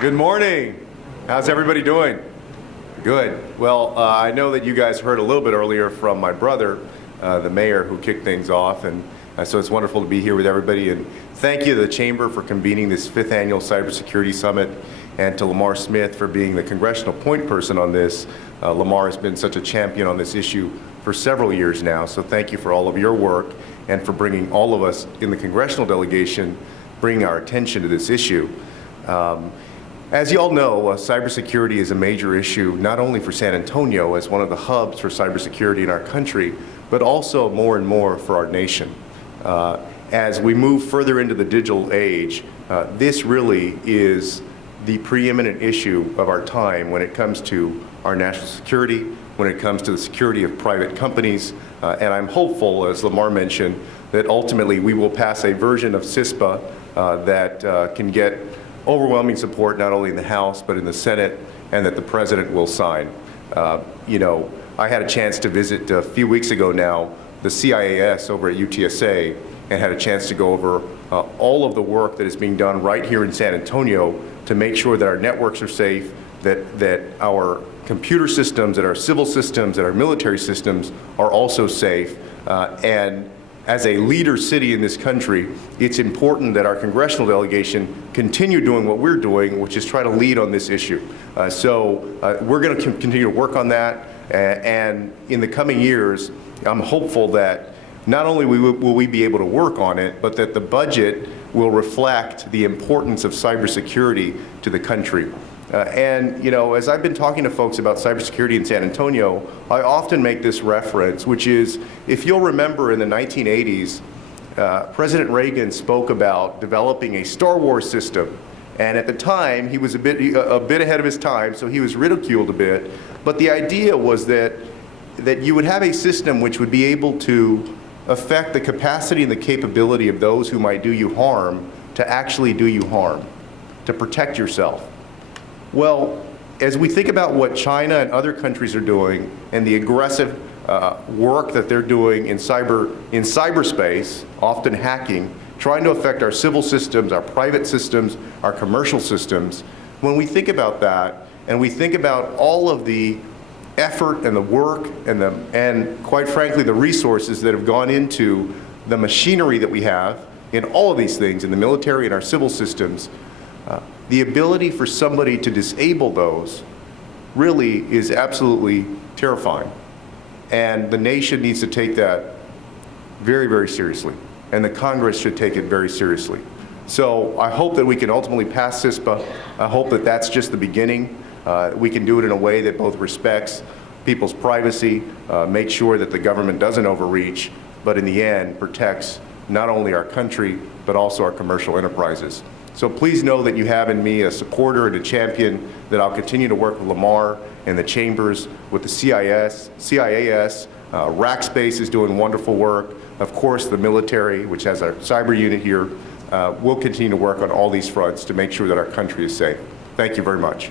Good morning. How's everybody doing? Good. Well, I know that you guys heard a little bit earlier from my brother, the mayor, who kicked things off, and so it's wonderful to be here with everybody. And thank you to the Chamber for convening this 5th Annual Cybersecurity Summit, and to Lamar Smith for being the congressional point person on this. Lamar has been such a champion on this issue for several years now, so thank you for all of your work and for bringing all of us in the congressional delegation, bringing our attention to this issue. As you all know, cybersecurity is a major issue, not only for San Antonio as one of the hubs for cybersecurity in our country, but also more and more for our nation. As we move further into the digital age, this really is the preeminent issue of our time when it comes to our national security, when it comes to the security of private companies, and I'm hopeful, as Lamar mentioned, that ultimately we will pass a version of CISPA that can get overwhelming support not only in the House but in the Senate, and that the President will sign. You know, I had a chance to visit a few weeks ago now the CIAS over at UTSA and had a chance to go over all of the work that is being done right here in San Antonio to make sure that our networks are safe, that our computer systems, that our civil systems, that our military systems are also safe. And as a leader city in this country, it's important that our congressional delegation continue doing what we're doing, which is try to lead on this issue. So we're going to continue to work on that, and in the coming years, I'm hopeful that not only will we be able to work on it, but that the budget will reflect the importance of cybersecurity to the country. And you know, as I've been talking to folks about cybersecurity in San Antonio, I often make this reference, which is, if you'll remember in the 1980s, President Reagan spoke about developing a Star Wars system. And at the time, he was a bit ahead of his time, so he was ridiculed a bit. But the idea was that you would have a system which would be able to affect the capacity and the capability of those who might do you harm to actually do you harm, to protect yourself. Well, as we think about what China and other countries are doing and the aggressive work that they're doing in cyberspace, often hacking, trying to affect our civil systems, our private systems, our commercial systems, when we think about that and we think about all of the effort and the work and quite frankly the resources that have gone into the machinery that we have in all of these things, in the military and our civil systems, the ability for somebody to disable those really is absolutely terrifying. And the nation needs to take that very, very seriously. And the Congress should take it very seriously. So I hope that we can ultimately pass CISPA. I hope that that's just the beginning. We can do it in a way that both respects people's privacy, make sure that the government doesn't overreach, but in the end protects not only our country, but also our commercial enterprises. So please know that you have in me a supporter and a champion, that I'll continue to work with Lamar and the chambers, with the CIAS, Rackspace is doing wonderful work. Of course, the military, which has our cyber unit here, will continue to work on all these fronts to make sure that our country is safe. Thank you very much.